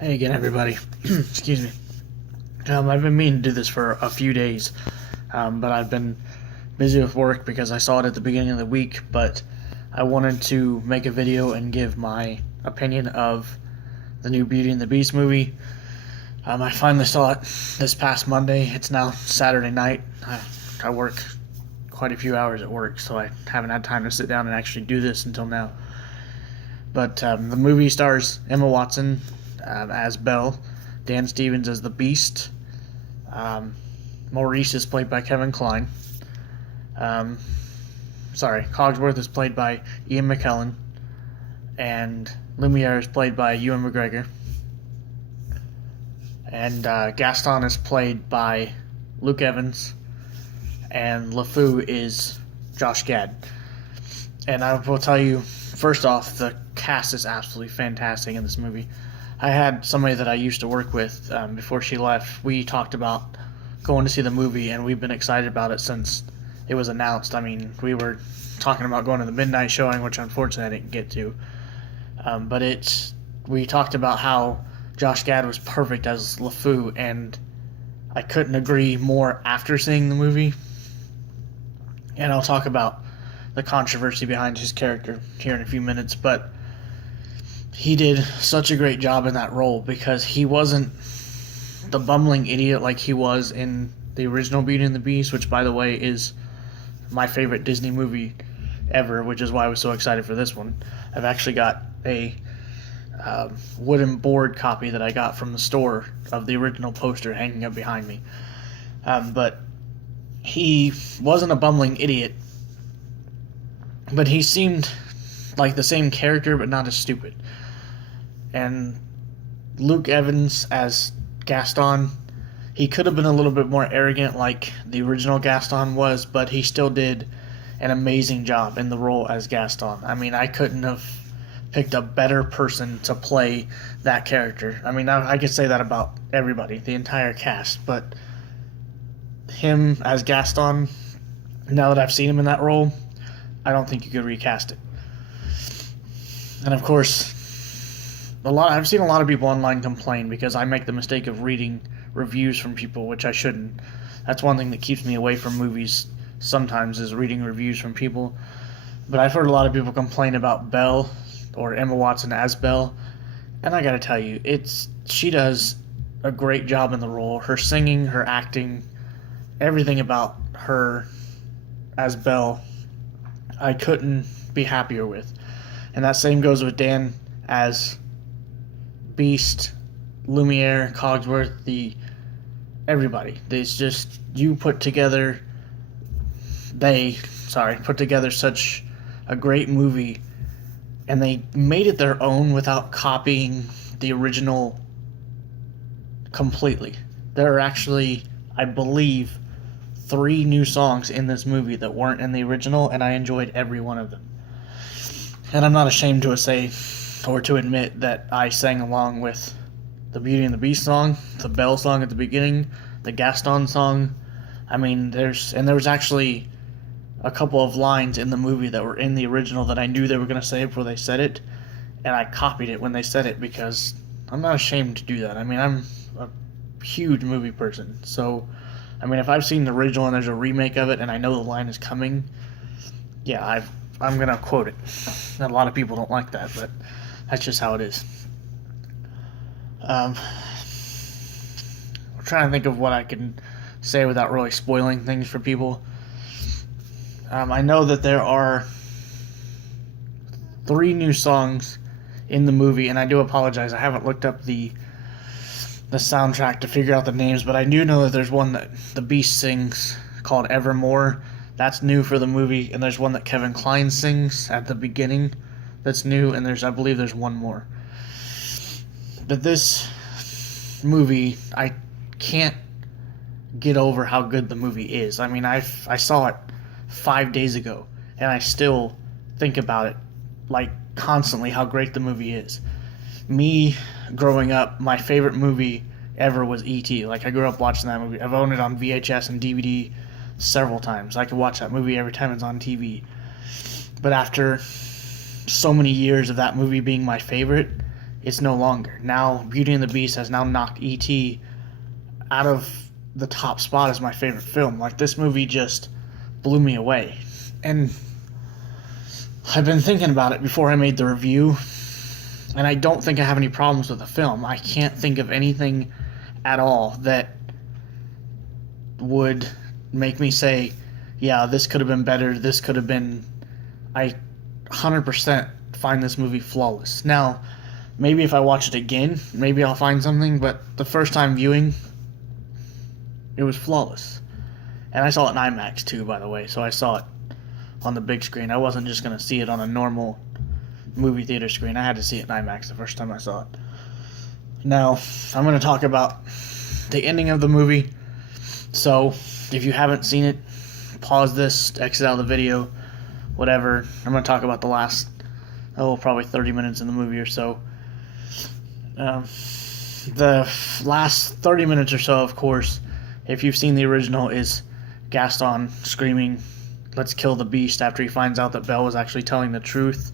Hey again, everybody. Excuse me. I've been meaning to do this for a few days, but I've been busy with work because I saw it at the beginning of the week. But I wanted to make a video and give my opinion of the new Beauty and the Beast movie. I finally saw it this past Monday. It's now Saturday night. I work quite a few hours at work, so I haven't had time to sit down and actually do this until now. But the movie stars Emma Watson as Belle, Dan Stevens as the Beast, Maurice is played by Kevin Kline. Um, Cogsworth is played by Ian McKellen, and Lumiere is played by Ewan McGregor, and Gaston is played by Luke Evans, and LeFou is Josh Gad. And I will tell you, first off, the cast is absolutely fantastic in this movie. I had somebody that I used to work with before she left. We talked about going to see the movie, and we've been excited about it since it was announced. I mean, we were talking about going to the midnight showing, which unfortunately I didn't get to. We talked about how Josh Gad was perfect as LeFou, and I couldn't agree more after seeing the movie. And I'll talk about the controversy behind his character here in a few minutes, but he did such a great job in that role because he wasn't the bumbling idiot like he was in the original Beauty and the Beast, which, by the way, is my favorite Disney movie ever, which is why I was so excited for this one. I've actually got a wooden board copy that I got from the store of the original poster hanging up behind me. But he wasn't a bumbling idiot, but he seemed like the same character, but not as stupid. And Luke Evans as Gaston, he could have been a little bit more arrogant like the original Gaston was, but he still did an amazing job in the role as Gaston. I mean, I couldn't have picked a better person to play that character. I mean, I could say that about everybody, the entire cast, but him as Gaston, now that I've seen him in that role, I don't think you could recast it. And of course, I've seen a lot of people online complain because I make the mistake of reading reviews from people, which I shouldn't. That's one thing that keeps me away from movies sometimes, is reading reviews from people. But I've heard a lot of people complain about Belle, or Emma Watson as Belle, and I gotta tell you, she does a great job in the role. Her singing, her acting, everything about her as Belle, I couldn't be happier with. And that same goes with Dan as Beast, Lumiere, Cogsworth, everybody. It's just, put together such a great movie, and they made it their own without copying the original completely. There are actually, I believe, 3 new songs in this movie that weren't in the original, and I enjoyed every one of them. And I'm not ashamed to say or to admit that I sang along with the Beauty and the Beast song, the Belle song at the beginning, the Gaston song. I mean, there was actually a couple of lines in the movie that were in the original that I knew they were going to say before they said it, and I copied it when they said it because I'm not ashamed to do that. I mean, I'm a huge movie person, so I mean, if I've seen the original and there's a remake of it and I know the line is coming, yeah, I'm going to quote it. And a lot of people don't like that, but that's just how it is. I'm trying to think of what I can say without really spoiling things for people. I know that there are 3 new songs in the movie, and I do apologize, I haven't looked up the soundtrack to figure out the names, but I do know that there's one that the Beast sings called Evermore. That's new for the movie, and there's one that Kevin Kline sings at the beginning that's new, and I believe there's one more. But this movie, I can't get over how good the movie is. I mean, I saw it 5 days ago, and I still think about it, like, constantly, how great the movie is. Me, growing up, my favorite movie ever was E.T. Like, I grew up watching that movie. I've owned it on VHS and DVD several times. I could watch that movie every time it's on TV. But after so many years of that movie being my favorite, it's no longer. Now, Beauty and the Beast has now knocked E.T. out of the top spot as my favorite film. Like, this movie just blew me away. And I've been thinking about it before I made the review, and I don't think I have any problems with the film. I can't think of anything at all that would make me say, yeah, this could have been better, this could have been... I 100% find this movie flawless. Now, maybe if I watch it again, maybe I'll find something, but the first time viewing, it was flawless. And I saw it in IMAX too, by the way, so I saw it on the big screen. I wasn't just going to see it on a normal movie theater screen. I had to see it in IMAX the first time I saw it. Now, I'm going to talk about the ending of the movie. So, if you haven't seen it, pause this, exit out of the video, whatever. I'm going to talk about the last, probably 30 minutes in the movie or so. The last 30 minutes or so, of course, if you've seen the original, is Gaston screaming, "Let's kill the beast," after he finds out that Belle was actually telling the truth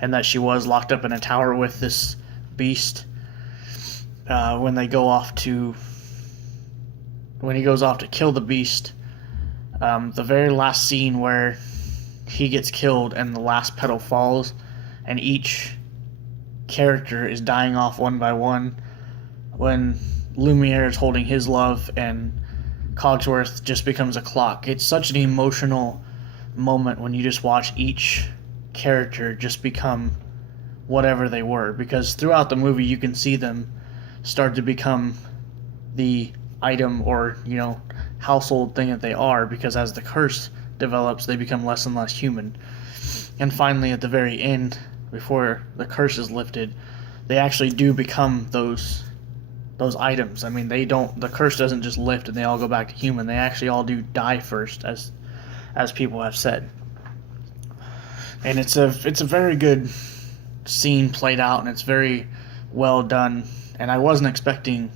and that she was locked up in a tower with this beast. When he goes off to kill the beast, the very last scene where he gets killed and the last petal falls and each character is dying off one by one, when Lumiere is holding his love and Cogsworth just becomes a clock. It's such an emotional moment when you just watch each character just become whatever they were, because throughout the movie you can see them start to become the item or, household thing that they are, because as the curse develops, they become less and less human. And finally, at the very end, before the curse is lifted, they actually do become those items. I mean, the curse doesn't just lift and they all go back to human. They actually all do die first, as people have said. And it's a very good scene played out, and it's very well done. And I wasn't expecting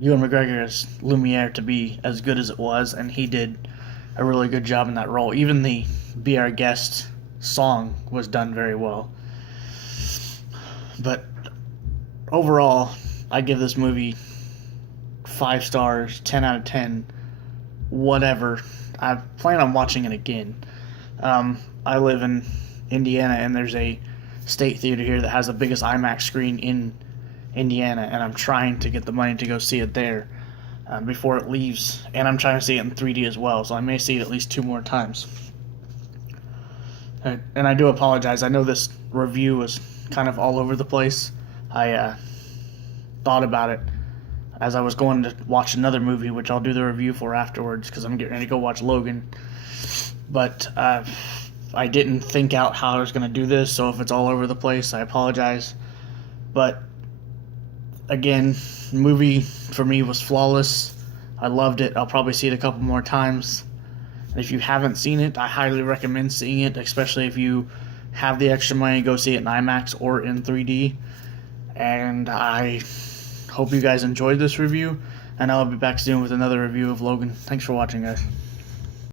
Ewan McGregor as Lumiere to be as good as it was, and he did a really good job in that role. Even the Be Our Guest song was done very well. But overall, I give this movie 5 stars, 10 out of 10, whatever. I plan on watching it again. I live in Indiana, and there's a state theater here that has the biggest IMAX screen in Indiana, and I'm trying to get the money to go see it there before it leaves, and I'm trying to see it in 3D as well, so I may see it at least 2 more times. And I do apologize. I know this review was kind of all over the place. I thought about it as I was going to watch another movie, which I'll do the review for afterwards, because I'm getting ready to go watch Logan. But I didn't think out how I was going to do this, so if it's all over the place, I apologize. But again, the movie for me was flawless. I loved it. I'll probably see it a couple more times. And if you haven't seen it, I highly recommend seeing it, especially if you have the extra money to go see it in IMAX or in 3D. And I hope you guys enjoyed this review, and I'll be back soon with another review of Logan. Thanks for watching, guys.